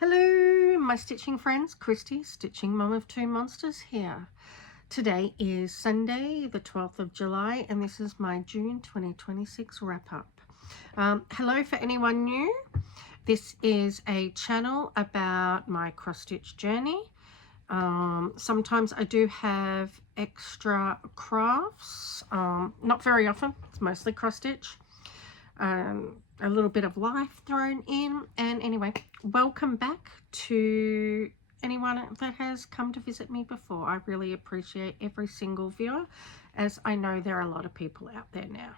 Hello, my stitching friends. Christy, Stitching Mum of Two Monsters here. Today is Sunday, the 12th of July, and this is my June 2026 wrap-up. Hello for anyone new. This is a channel about my cross-stitch journey. Sometimes I do have extra crafts, not very often. It's mostly cross-stitch. A little bit of life thrown in, and anyway, welcome back to anyone that has come to visit me before. I really appreciate every single viewer, as I know there are a lot of people out there now.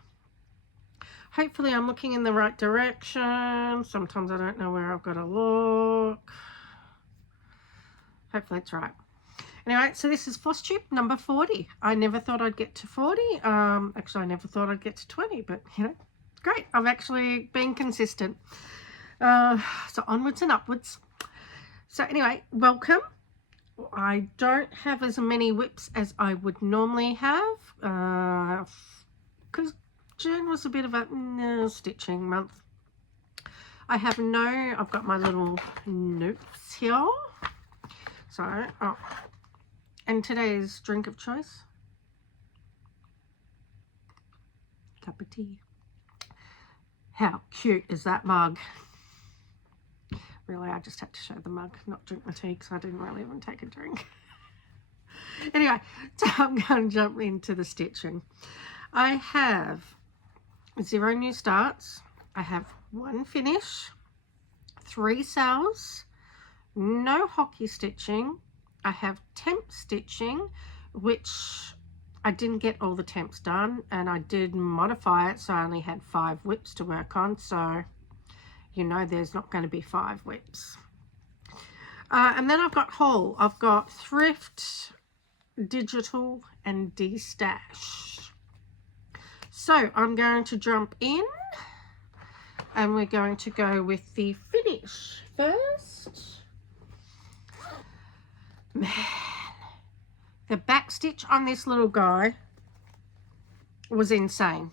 Hopefully I'm looking in the right direction. Sometimes I don't know where I've got to look. Hopefully it's right. Anyway, so this is Flosstube number 40. I never thought I'd get to 40. Actually, I never thought I'd get to 20, but you know, great. I've actually been consistent. So onwards and upwards. So anyway, welcome. I don't have as many whips as I would normally have, because June was a bit of a stitching month. I've got my little notes here. So, and today's drink of choice, cup of tea. How cute is that mug? Really, I just had to show the mug, not drink the tea, because I didn't really even take a drink. Anyway, so I'm going to jump into the stitching. I have 0 new starts. I have 1 finish, 3 sales, no hockey stitching. I have temp stitching, which I didn't get all the temps done, and I did modify it, so I only had 5 whips to work on, so you know there's not going to be 5 whips. And then I've got haul. I've got thrift, digital, and destash. So I'm going to jump in, and we're going to go with the finish first. Man, the back stitch on this little guy was insane.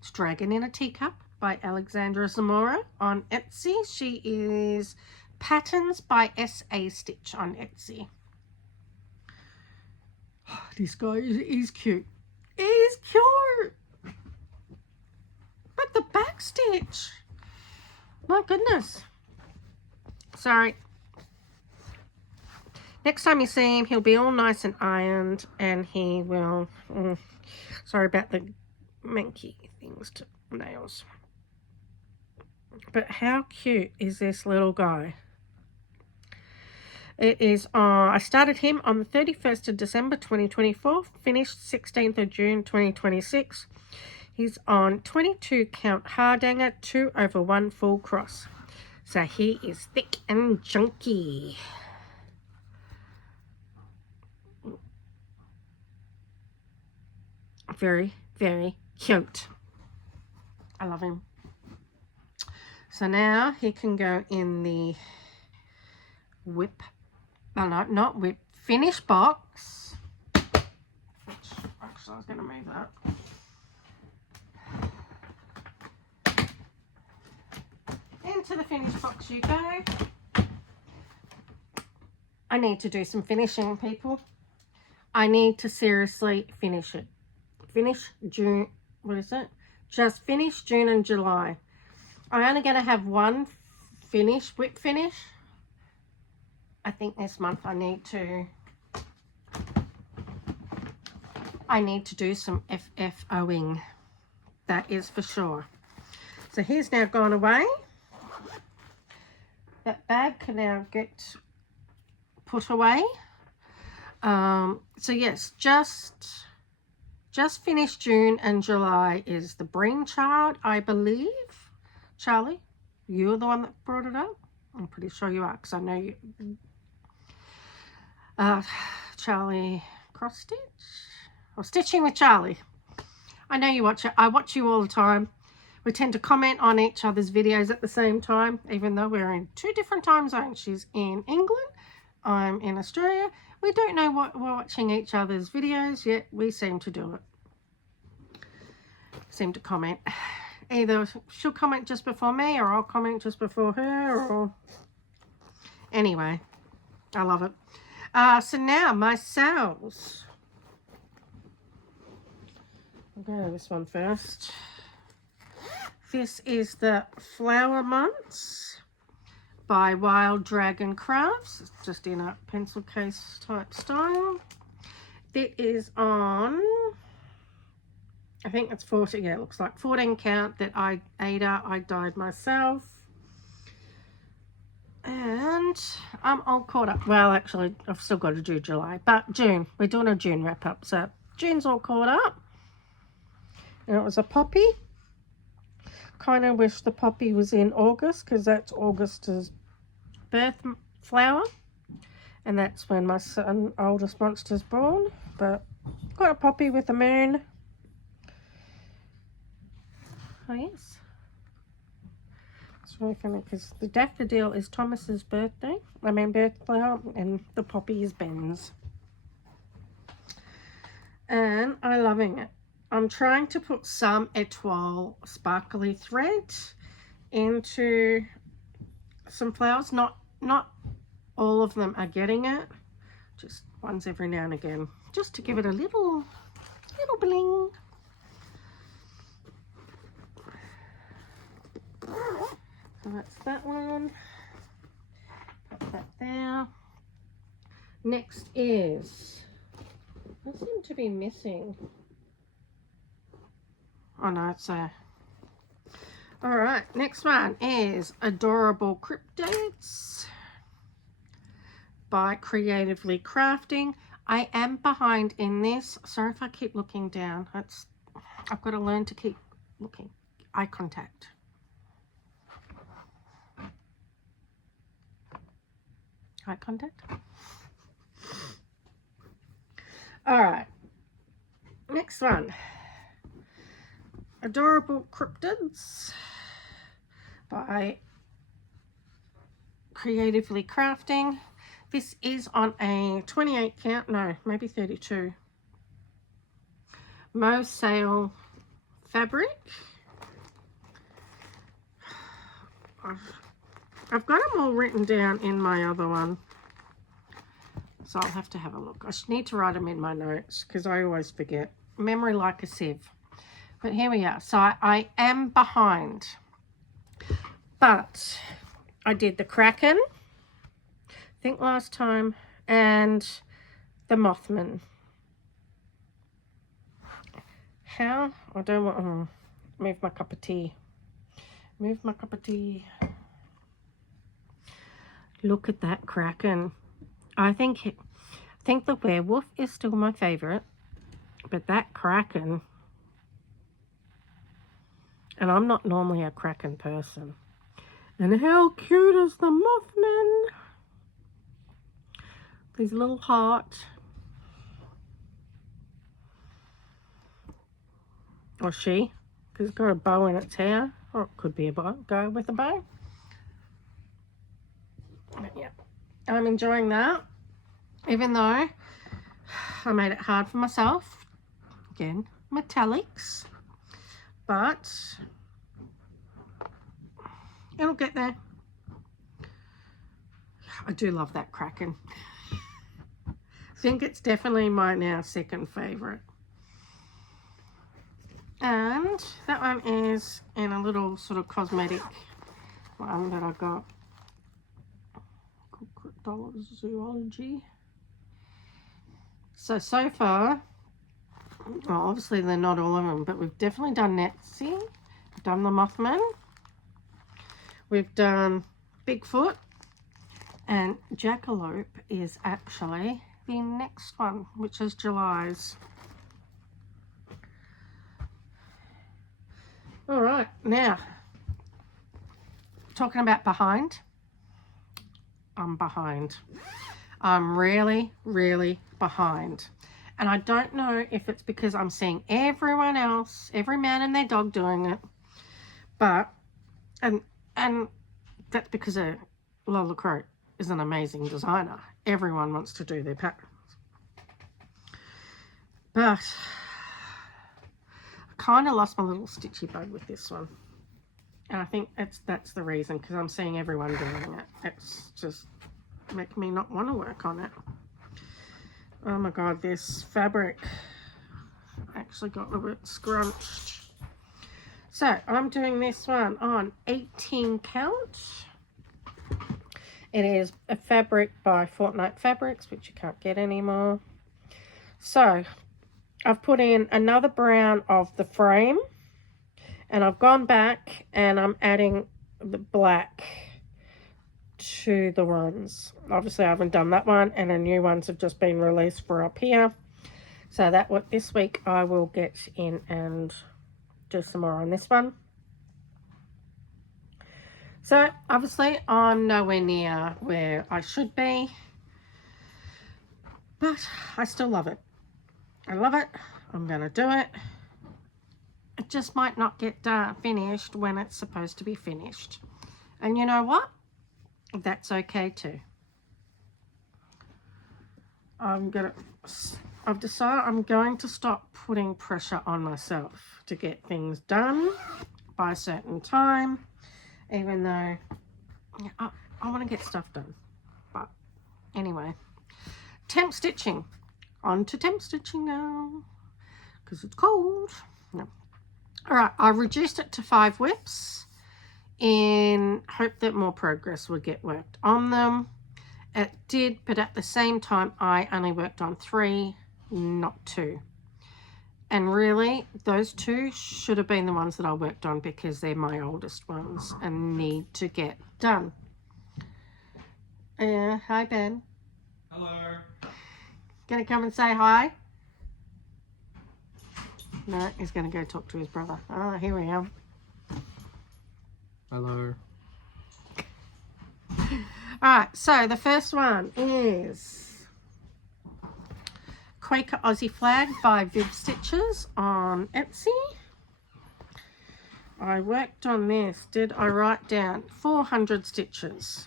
It's Dragon in a Teacup by Alexandra Zamorina on Etsy. She is Patterns by SA Stitch on Etsy. Oh, this guy is cute. He's cute. But the back stitch, my goodness. Sorry. Next time you see him, he'll be all nice and ironed, and he will, sorry about the manky things to nails. But how cute is this little guy? It is, I started him on the 31st of December 2024, finished 16th of June 2026. He's on 22 count hardanger, 2/1 full cross. So he is thick and chunky. Very, very cute. I love him. So now he can go in the whip, no, not whip, finish box. Actually, I was going to move that. Into the finish box you go. I need to do some finishing, people. I need to seriously finish it. Finish June, what is it? just finished June and July. I'm only going to have one finish, whip finish. I think this month I need to do some FFOing. That is for sure. So here's now gone away. That bag can now get put away. So yes, just finished June and July is the brainchild, I believe. Charlie, you're the one that brought it up? I'm pretty sure you are, because I know you. Charlie Cross Stitch? Or Stitching with Charlie. I know you watch it. I watch you all the time. We tend to comment on each other's videos at the same time, even though we're in 2 different time zones. She's in England. I'm in Australia. We don't know what we're watching each other's videos, yet we seem to do it. Seem to comment. Either she'll comment just before me, or I'll comment just before her, or... Anyway, I love it. So now, my sales. I'll go to this one first. This is the Flower Months by Wild Dragon Crafts. It's just in a pencil case type style. It is on, I think it's 14, yeah, it looks like 14 count that I dyed myself. And I'm all caught up. Well, actually, I've still got to do July, but June. We're doing a June wrap up, so June's all caught up. And it was a poppy. Kind of wish the poppy was in August, because that's August's birth flower, and that's when my son, oldest monster's born. But got a poppy with a moon. Oh yes, it's really funny because the daffodil is Thomas's birth flower, and the poppy is Ben's. And I'm loving it. I'm trying to put some Etoile sparkly thread into some flowers. Not all of them are getting it. Just ones every now and again. Just to give it a little bling. So that's that one. Put that there. Next is... I seem to be missing... Oh no, it's alright, next one is Adorable Cryptids by Creatively Crafting. I am behind in this. Sorry if I keep looking down. I've got to learn to keep looking. Eye contact. Eye contact. Alright, next one. Adorable Cryptids by Creatively Crafting. This is on a 28 count, no, maybe 32. Mo Sale fabric. I've got them all written down in my other one, so I'll have to have a look. I need to write them in my notes because I always forget. Memory like a sieve. But here we are. So I am behind. But I did the Kraken, I think last time, and the Mothman. How? I don't want to move my cup of tea. Move my cup of tea. Look at that Kraken. I think the werewolf is still my favorite, but that Kraken... And I'm not normally a Kraken person. And how cute is the Mothman? His little heart. Or she. Because it's got a bow in its hair. Or it could be a bow. Go with a bow. But yeah. I'm enjoying that. Even though I made it hard for myself. Again, metallics. But it'll get there. I do love that Kraken. I think it's definitely my now second favorite. And that one is in a little sort of cosmetic one that I got. Zoology. So far, well, obviously they're not all of them, but we've definitely done Netsie, we've done the Mothman, we've done Bigfoot, and Jackalope is actually the next one, which is July's. All right, now, talking about behind, I'm behind. I'm really, really behind. And I don't know if it's because I'm seeing everyone else, every man and their dog doing it, but, and that's because Lola Crow is an amazing designer. Everyone wants to do their patterns. But I kind of lost my little stitchy bug with this one. And I think that's the reason, because I'm seeing everyone doing it. It's just making me not want to work on it. Oh my god, this fabric actually got a little bit scrunched. So I'm doing this one on 18 count. It is a fabric by Fortnite Fabrics, which you can't get anymore. So I've put in another brown of the frame, and I've gone back and I'm adding the black to the ones. Obviously I haven't done that one, and the new ones have just been released for up here. So that what this week I will get in and do some more on this one. So obviously I'm nowhere near where I should be, but I still love it. I love it. I'm gonna do it. It just might not get finished when it's supposed to be finished. And you know what? That's okay too. I've decided I'm going to stop putting pressure on myself to get things done by a certain time, even though I want to get stuff done. But anyway, temp stitching. On to temp stitching now, because it's cold. No. All right, I reduced it to 5 whips in hope that more progress would get worked on them. It did, but at the same time I only worked on 3, not 2. And really those 2 should have been the ones that I worked on, because they're my oldest ones and need to get done. Hi Ben. Hello. Gonna come and say hi? No, he's gonna go talk to his brother. Oh, here we are. Hello. Alright, so the first one is Quaker Aussie Flag by Vivsters on Etsy. I worked on this. Did I write down 400 stitches?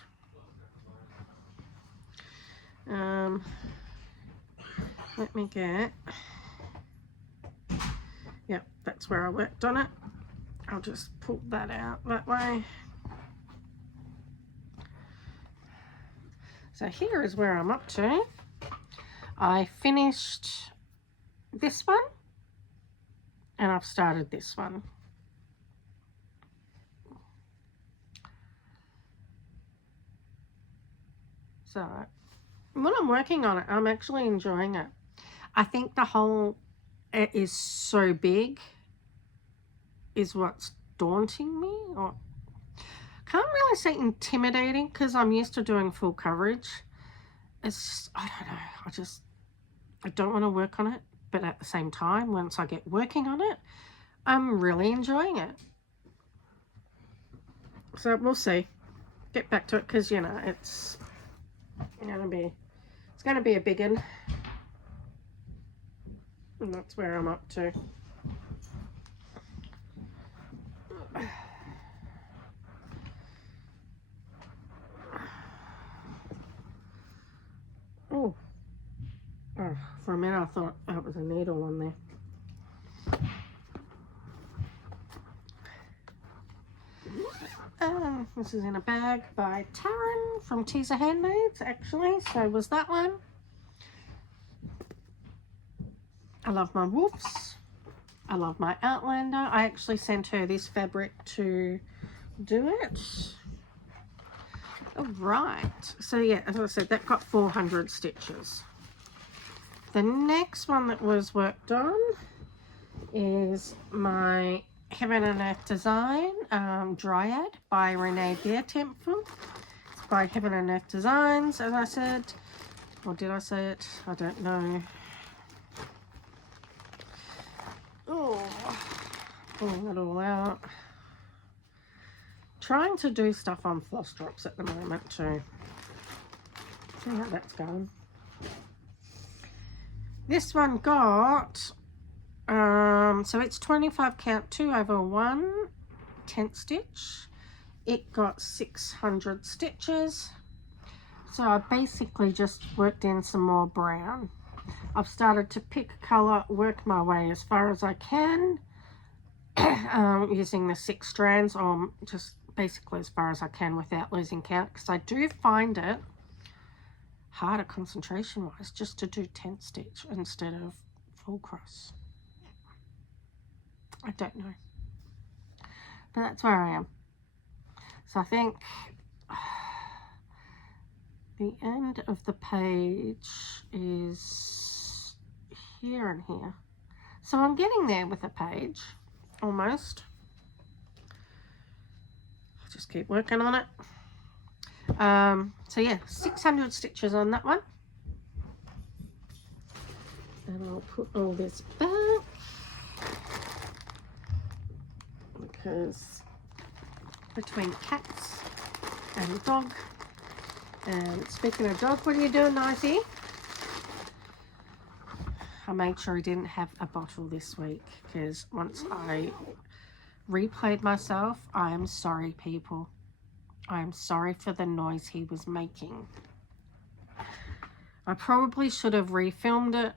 Let me get... Yep, that's where I worked on it. I'll just pull that out that way. So here is where I'm up to. I finished this one and I've started this one. So when I'm working on it, I'm actually enjoying it. I think the whole, it is so big is what's daunting me, or can't really say intimidating, because I'm used to doing full coverage. It's just, I don't know, I don't want to work on it, but at the same time, once I get working on it, I'm really enjoying it. So we'll see. Get back to it, because you know it's gonna be a big one, and that's where I'm up to. Oh, for a minute I thought that was a needle on there. This is in a bag by Taryn from Teaser Handmaids, actually. So was that one. I love my wolves. I love my Outlander. I actually sent her this fabric to do it. All right. So yeah, as I said, that got 400 stitches. The next one that was worked on is my Heaven and Earth design, Dryad by Renee Biertempfel. It's by Heaven and Earth Designs, as I said. Or did I say it? I don't know. Oh, pulling it all out. Trying to do stuff on Flosstubes at the moment too. See how that's going. This one got, so it's 25 count 2/1 tent stitch. It got 600 stitches. So I basically just worked in some more brown. I've started to pick colour, work my way as far as I can, using the 6 strands, or just basically as far as I can without losing count, because I do find it harder concentration wise just to do tent stitch instead of full cross. I don't know, but that's where I am. So I think the end of the page is here and here, so I'm getting there with the page almost. I'll just keep working on it. So yeah, 600 stitches on that one, and I'll put all this back because between cats and dog, and speaking of dog, what are you doing, Nicey? I made sure he didn't have a bottle this week, because once I replayed myself, I am sorry, people. I am sorry for the noise he was making. I probably should have refilmed it,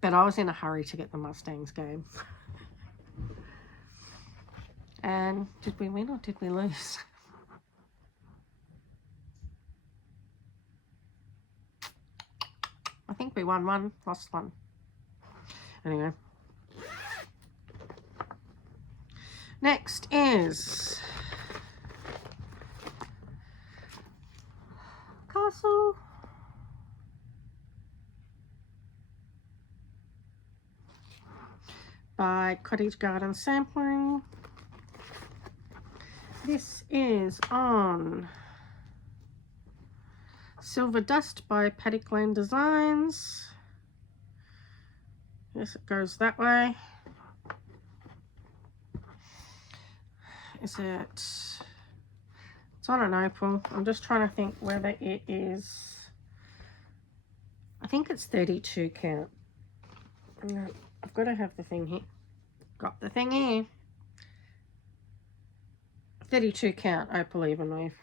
but I was in a hurry to get the Mustangs game. And did we win or did we lose? I think we won one, lost one. Anyway. Next is Castle. By Cottage Garden Sampling. This is on Silver Dust by Paddock Lane Designs. Yes, it goes that way. Is it? It's on an opal. I'm just trying to think whether it is. I think it's 32 count. No, I've got to have the thing here. Got the thing here. 32 count opal even weave.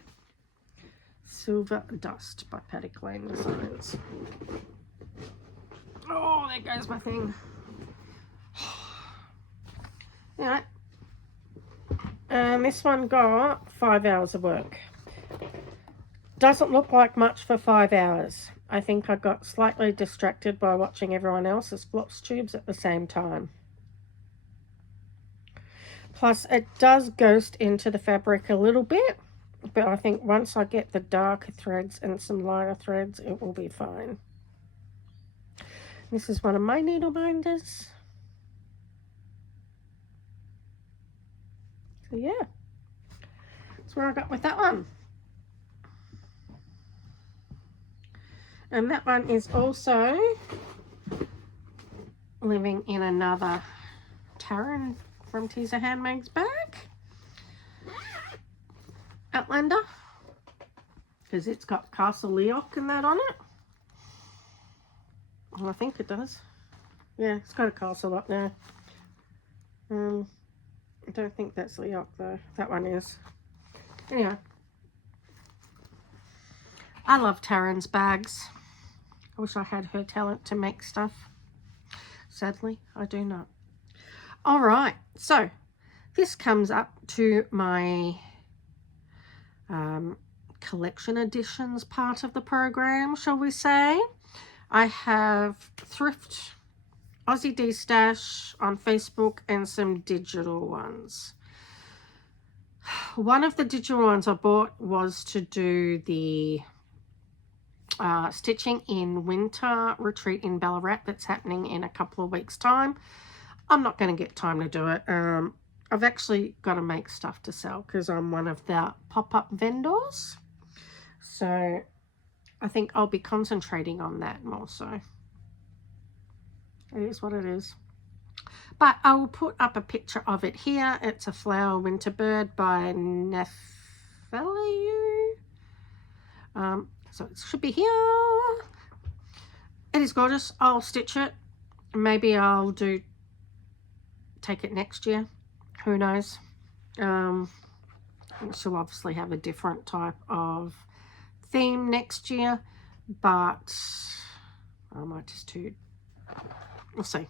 Silver Dust by Paddock Lane Designs. Oh, there goes my thing. Alright. And this one got 5 hours of work. Doesn't look like much for 5 hours. I think I got slightly distracted by watching everyone else's Flosstubes at the same time. Plus, it does ghost into the fabric a little bit, but I think once I get the darker threads and some lighter threads, it will be fine. This is one of my needle binders. So yeah, that's where I got with that one. And that one is also living in another Taryn from Teaser Handmaid's bag. Outlander. Because it's got Castle Leoc and that on it. Well, I think it does. Yeah, it's got a castle up there. I don't think that's Leoc though. That one is. Anyway. I love Taryn's bags. I wish I had her talent to make stuff. Sadly, I do not. Alright, so this comes up to my collection editions part of the program, shall we say. I have thrift Aussie destash on Facebook and some digital ones. One of the digital ones I bought was to do the stitching in winter retreat in Ballarat that's happening in a couple of weeks time. I'm not going to get time to do it. I've actually got to make stuff to sell because I'm one of the pop-up vendors. So I think I'll be concentrating on that more so. It is what it is. But I will put up a picture of it here. It's a flower winter bird by Nathnolu. So it should be here. It is gorgeous. I'll stitch it. Maybe I'll take it next year. Who knows? She'll obviously have a different type of theme next year, but I might just do, we'll see.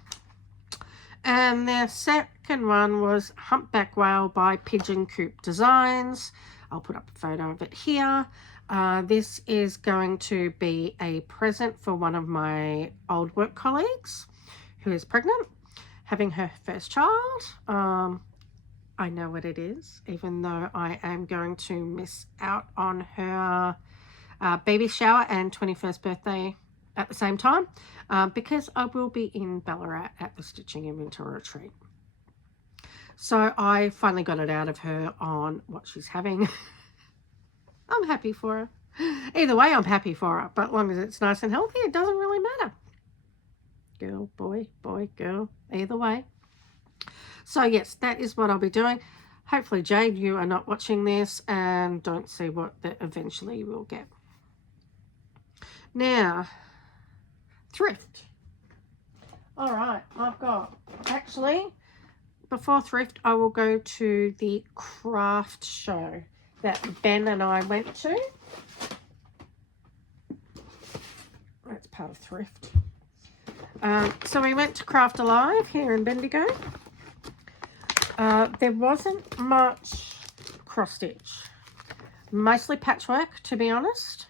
And the second one was Humpback Whale by Pigeon Coop Designs. I'll put up a photo of it here. This is going to be a present for one of my old work colleagues who is pregnant, having her first child. I know what it is, even though I am going to miss out on her baby shower and 21st birthday at the same time, because I will be in Ballarat at the Stitching in Winter Retreat. So I finally got it out of her on what she's having. I'm happy for her. Either way, I'm happy for her, but as long as it's nice and healthy, it doesn't really matter. Girl, boy, boy, girl, either way. So yes, that is what I'll be doing. Hopefully, Jade, you are not watching this and don't see what that eventually will get. Now, thrift. All right, I've got, actually, before thrift, I will go to the craft show that Ben and I went to. That's part of thrift. So we went to Craft Alive here in Bendigo. There wasn't much cross stitch, mostly patchwork, to be honest.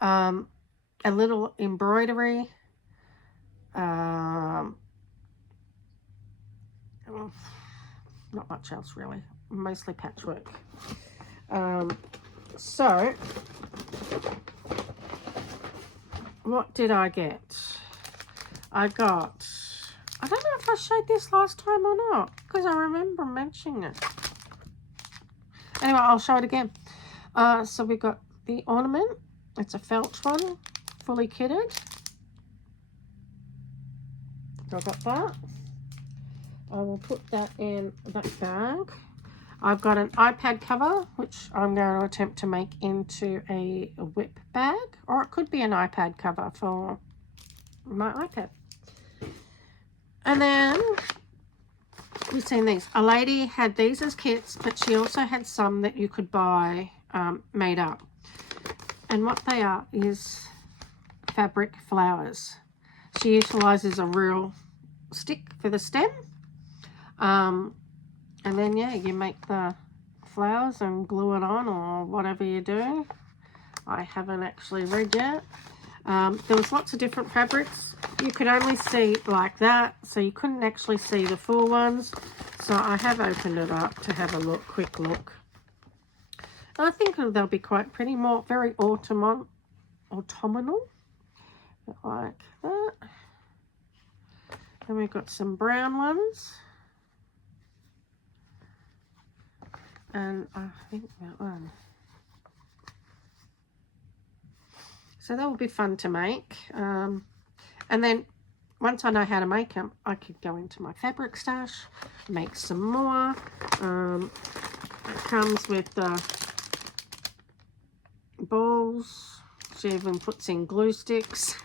A little embroidery, not much else really, mostly patchwork. So what did I get? I don't know if I showed this last time or not, because I remember mentioning it. Anyway, I'll show it again. So we got the ornament. It's a felt one, fully kitted. I got that. I will put that in that bag. I've got an iPad cover, which I'm going to attempt to make into a whip bag, or it could be an iPad cover for my iPad. And then we've seen these. A lady had these as kits, but she also had some that you could buy made up. And what they are is fabric flowers. She utilizes a real stick for the stem. And then, yeah, you make the flowers and glue it on or whatever you do. I haven't actually read yet. There was lots of different fabrics. You could only see like that, so you couldn't actually see the full ones. So I have opened it up to have a look, quick look. I think they'll be quite pretty, very autumnal, like that. Then we've got some brown ones. And I think that one. So that will be fun to make. And then once I know how to make them, I could go into my fabric stash, make some more. It comes with the balls. She even puts in glue sticks.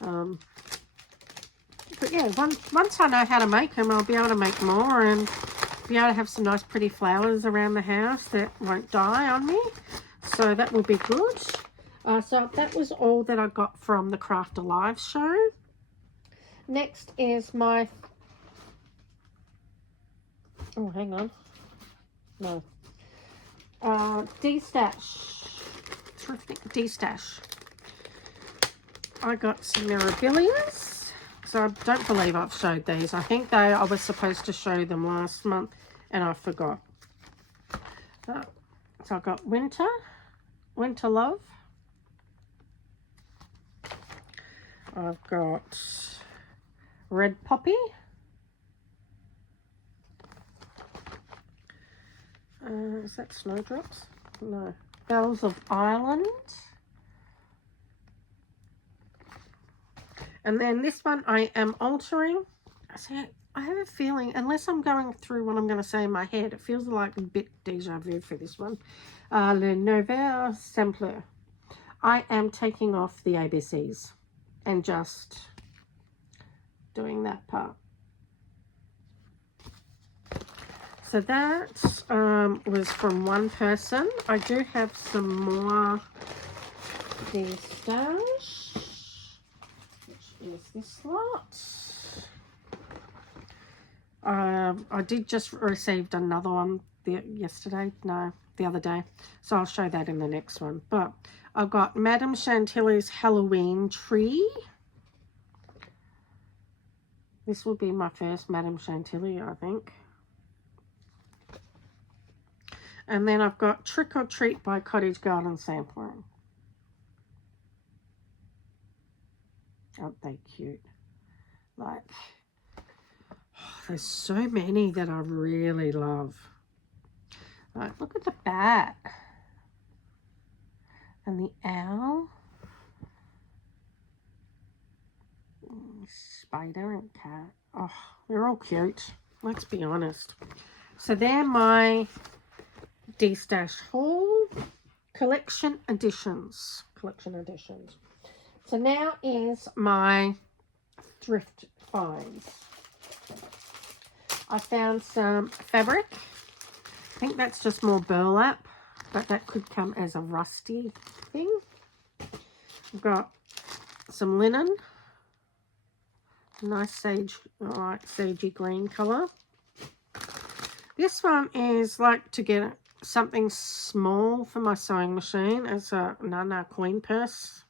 But yeah, once I know how to make them, I'll be able to make more and be able to have some nice pretty flowers around the house that won't die on me. So that will be good. So that was all that I got from the Craft Alive show. Next is my... Oh, hang on. No. Destash. Terrific Destash. I got some Mirabilias. because I don't believe I've showed these. I think I was supposed to show them last month and I forgot. So I've got Winter Love. I've got Red Poppy. Is that Snowdrops? No. Bells of Ireland. And then this one I am altering. So I have a feeling, unless I'm going through what I'm going to say in my head, it feels like a bit deja vu for this one. Le Nouveau Sampler. I am taking off the ABCs and just doing that part. So that was from one person. I do have some more destash, which is this lot. I did just received another one the other day, so I'll show that in the next one. But I've got Madame Chantilly's Halloween Tree. This will be my first Madame Chantilly, I think. And then I've got Trick or Treat by Cottage Garden Sampling. Aren't they cute? Like, there's so many that I really love. Like, look at the bat. And the owl. Spider and cat. Oh, they're all cute. Let's be honest. So they're my destash haul. Collection editions. So now is my thrift finds. I found some fabric. I think that's just more burlap, but that could come as a rusty thing. I've got some linen. Nice sage, like sagey green colour. This one is like to get something small for my sewing machine as a Nana coin purse.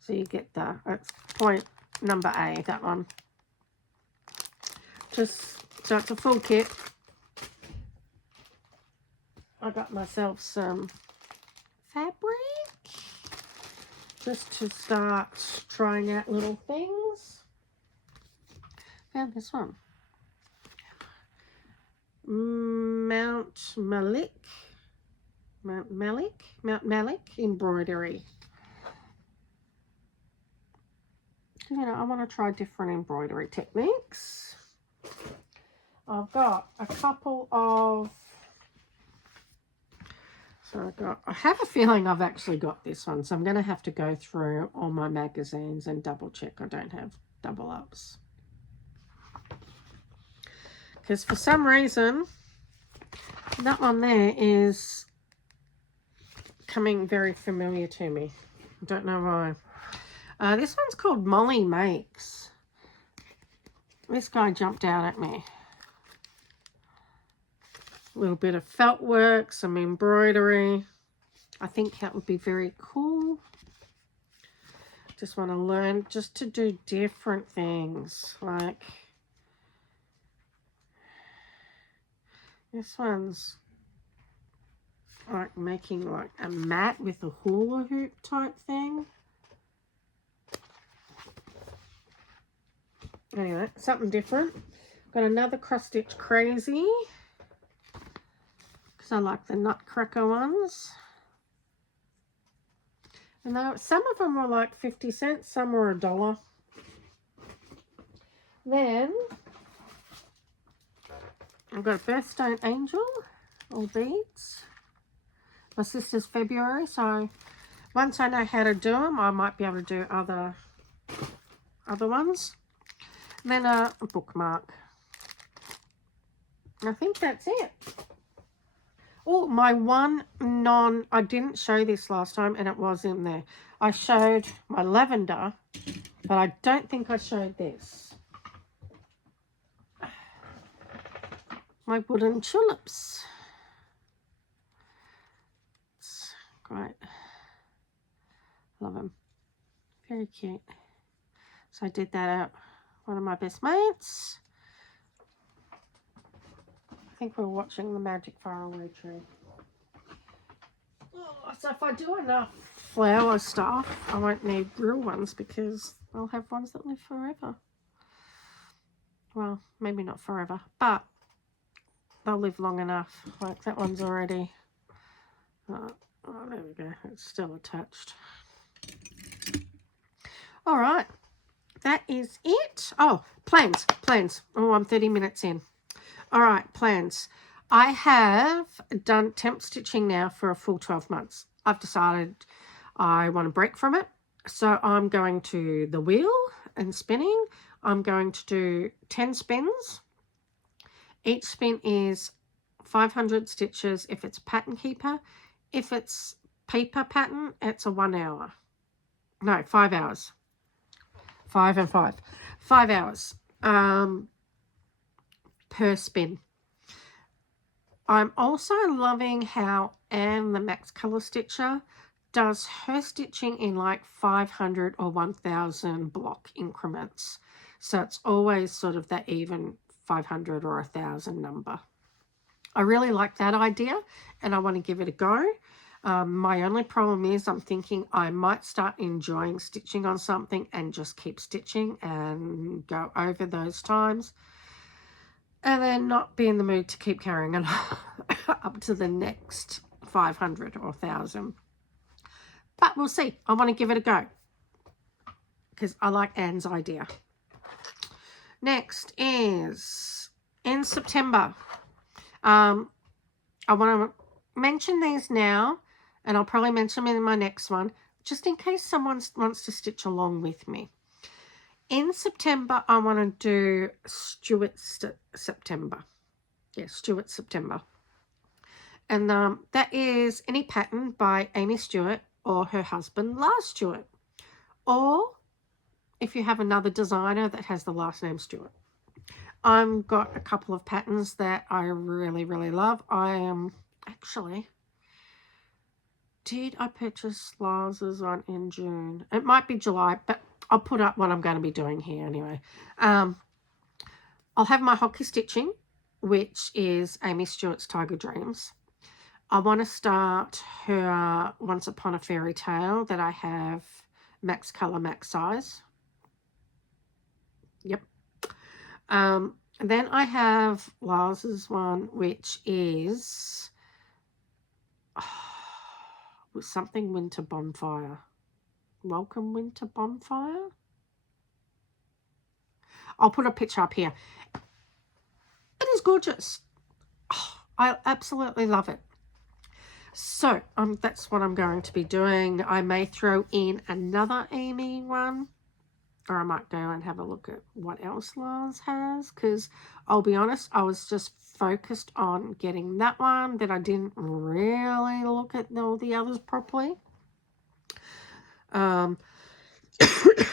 So you get the, it's point number A, that one. Just, so it's a full kit. I got myself some fabric just to start trying out little things. Found this one. Mount Malik embroidery. You know, I want to try different embroidery techniques. I've got a couple of, so I have a feeling I've actually got this one, so I'm going to have to go through all my magazines and double check I don't have double ups. Because for some reason, that one there is coming very familiar to me. I don't know why. This one's called Molly Makes. This guy jumped out at me. A little bit of felt work, some embroidery. I think that would be very cool. Just want to learn just to do different things. Like, this one's like making like a mat with a hula hoop type thing. Anyway, something different. Got another cross stitch crazy because I like the nutcracker ones. And some of them were like 50 cents, some were $1. Then I've got a birthstone angel, all beads. My sister's February, so once I know how to do them, I might be able to do other ones. And then a bookmark. I think that's it. Oh, my one I didn't show this last time, and it was in there. I showed my lavender, but I don't think I showed this. My wooden tulips. It's great. Love them. Very cute. So I did that at one of my best mates. I think we were watching the Magic Faraway Tree. Oh, so if I do enough flower stuff, I won't need real ones because I'll have ones that live forever. Well, maybe not forever, but they'll live long enough. Like that one's already... oh, there we go. It's still attached. All right. That is it. Oh, plans. Oh, I'm 30 minutes in. All right, plans. I have done temp stitching now for a full 12 months. I've decided I want to break from it. So I'm going to the wheel and spinning. I'm going to do 10 spins. Each spin is 500 stitches if it's a pattern keeper. If it's paper pattern, it's a 1 hour. No, 5 hours. 5 and 5. 5 hours per spin. I'm also loving how Anne, the Max Color Stitcher, does her stitching in like 500 or 1000 block increments. So it's always sort of that even 500 or 1000 number. I really like that idea and I want to give it a go. My only problem is I'm thinking I might start enjoying stitching on something and just keep stitching and go over those times and then not be in the mood to keep carrying it up to the next 500 or 1000. But we'll see. I want to give it a go because I like Anne's idea. Next is in September. I want to mention these now, and I'll probably mention them in my next one, just in case someone wants to stitch along with me. In September, I want to do Stuart's September. Yeah, Stuart's September. And that is any pattern by Amy Stewart or her husband, Lars Stewart. Or if you have another designer that has the last name Stewart. I've got a couple of patterns that I really, really love. I am actually... Did I purchase Lars's one in June? It might be July, but I'll put up what I'm going to be doing here anyway. I'll have my hockey stitching, which is Amy Stewart's Tiger Dreams. I want to start her Once Upon a Fairy Tale that I have max color, max size. Yep. And then I have Lars's one, which is something Winter Bonfire. Welcome Winter Bonfire. I'll put a picture up here. It is gorgeous. Oh, I absolutely love it. So that's what I'm going to be doing. I may throw in another Amy one, or I might go and have a look at what else Lars has, because I'll be honest, I was just focused on getting that one, that I didn't really look at all the others properly.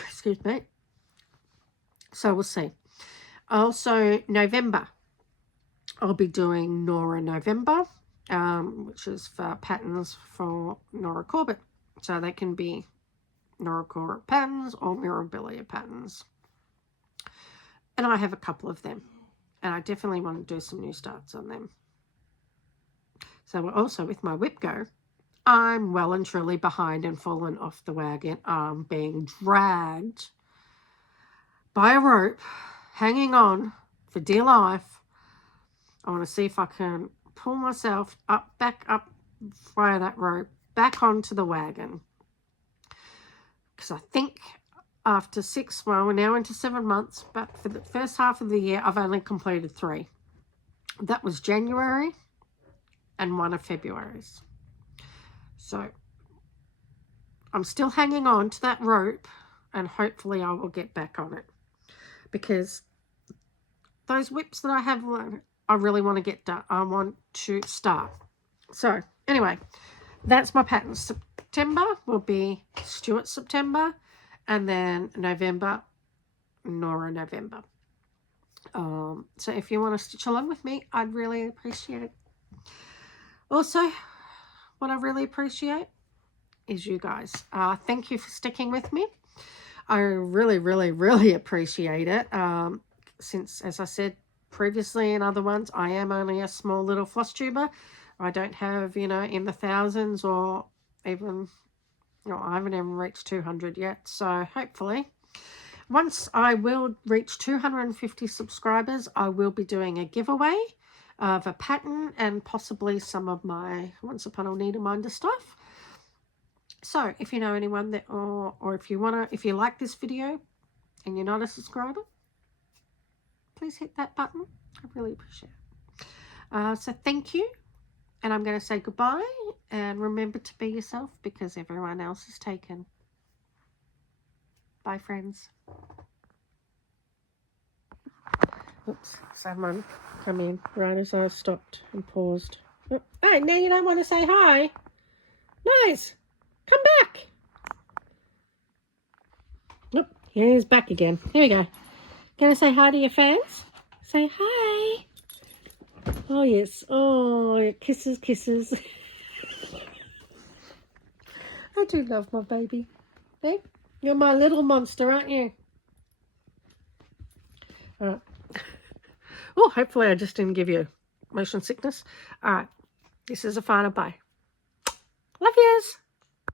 Excuse me. So we'll see. Also, November, I'll be doing Nora November, which is for patterns for Nora Corbett. So they can be Nora Corbett patterns or Mirabilia patterns. And I have a couple of them. And I definitely want to do some new starts on them. So also with my Whip Go, I'm well and truly behind and fallen off the wagon. I'm being dragged by a rope, hanging on for dear life. I want to see if I can pull myself back up via that rope, back onto the wagon. Because I think after we're now into 7 months, but for the first half of the year, I've only completed 3. That was January and 1 of February's. So I'm still hanging on to that rope, and hopefully I will get back on it. Because those whips that I have learned, I really want to get done. I want to start. So anyway, that's my pattern. September will be Stuart September, and then November, Nora November. So if you want to stitch along with me, I'd really appreciate it. Also, what I really appreciate is you guys. Thank you for sticking with me. I really, really, really appreciate it. Since, as I said previously in other ones, I am only a small little floss tuber. I don't have, you know, in the thousands or even, you know, I haven't even reached 200 yet. So hopefully, once I will reach 250 subscribers, I will be doing a giveaway of a pattern and possibly some of my Once Upon a Needle-Minder stuff. So if you know anyone that, or if you like this video and you're not a subscriber, please hit that button. I really appreciate it. So thank you, and I'm going to say goodbye, and remember to be yourself because everyone else is taken. Bye, friends. Oops, someone come in right as I stopped and paused. Oh, hey, now you don't want to say hi? Nice. Come back. Nope, he's back again. Here we go. Gonna say hi to your fans? Say hi. Oh, yes. Oh, kisses, kisses. I do love my baby. Hey, you're my little monster, aren't you? All right. Oh, hopefully I just didn't give you motion sickness. All right. This is a final bye. Love yous.